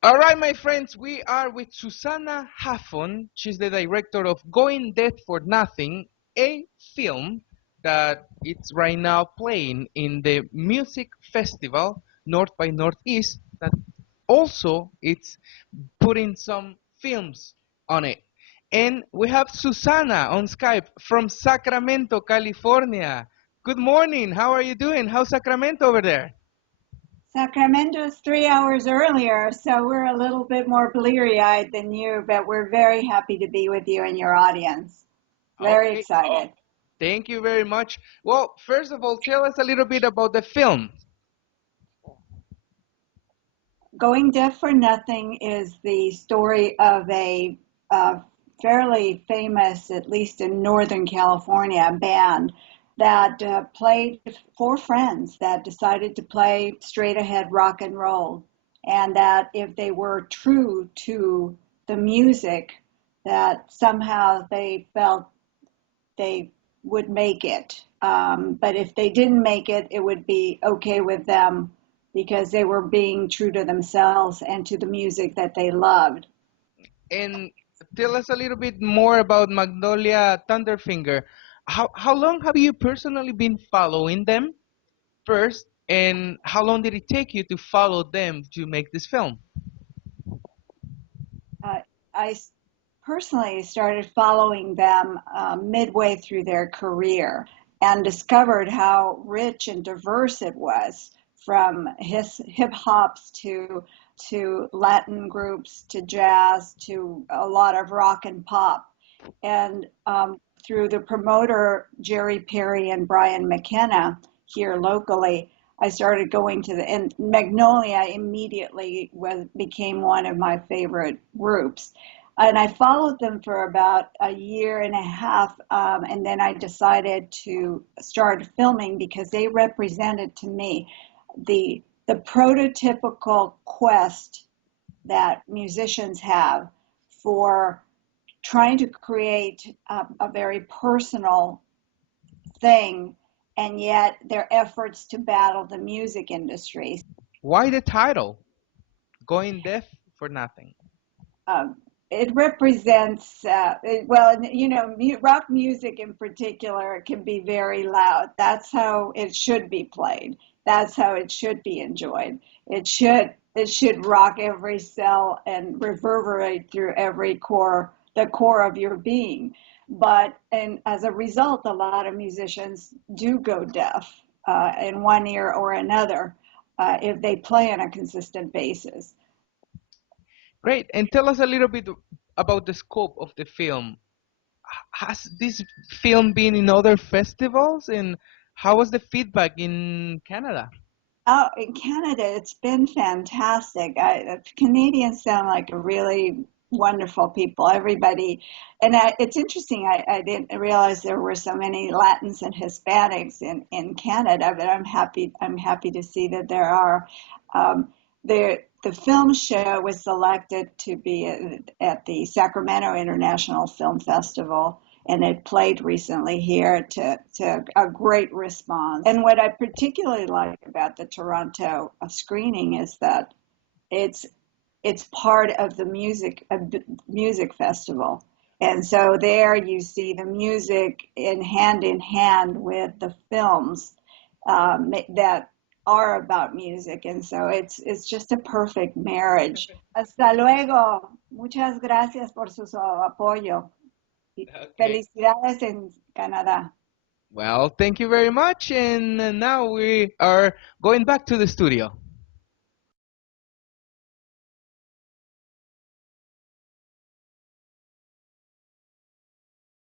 All right, my friends, we are with Susana Halfon. She's the director of Going Dead for Nothing, a film that it's right now playing in the music festival North by Northeast that also it's putting some films on it. And we have Susana on Skype from Sacramento, California. Good morning. How are you doing? How's Sacramento over there? Sacramento is 3 hours earlier, so we're a little bit more bleary-eyed than you, but we're very happy to be with you and your audience. Very Okay. excited. Thank you very much. Well, first of all, tell us a little bit about the film. Going Deaf for Nothing is the story of a fairly famous, at least in Northern California, band that played four friends that decided to play straight ahead rock and roll. And that if they were true to the music, that somehow they felt they would make it. But if they didn't make it, it would be okay with them because they were being true to themselves and to the music that they loved. And tell us a little bit more about Magnolia Thunderfinger. How long have you personally been following them first, and how long did it take you to follow them to make this film? Uh, I personally started following them midway through their career and discovered how rich and diverse it was, from hip hops to Latin groups to jazz to a lot of rock and pop. And through the promoter Jerry Perry and Brian McKenna here locally, I started going to and Magnolia immediately became one of my favorite groups. And I followed them for about a year and a half, and then I decided to start filming because they represented to me the prototypical quest that musicians have for trying to create a very personal thing, and yet their efforts to battle the music industry. Why the title? Going Deaf for Nothing. Um, it represents, well, you know, rock music in particular can be very loud. That's how it should be played. That's how it should be enjoyed. It should rock every cell and reverberate through the core of your being. And as a result, a lot of musicians do go deaf in one ear or another if they play on a consistent basis. Great. And tell us a little bit about the scope of the film. Has this film been in other festivals, and how was the feedback in Canada? Oh, in Canada, it's been fantastic. Canadians sound like a really wonderful people. Everybody, and it's interesting. I didn't realize there were so many Latins and Hispanics in Canada, but I'm happy to see that there are. The film show was selected to be at the Sacramento International Film Festival, and it played recently here to a great response. And what I particularly like about the Toronto screening is that it's it's part of the music festival. And so there you see the music in hand with the films that are about music. And so it's just a perfect marriage. Hasta luego. Muchas gracias por su apoyo. Okay. Felicidades en Canadá. Well, thank you very much. And now we are going back to the studio.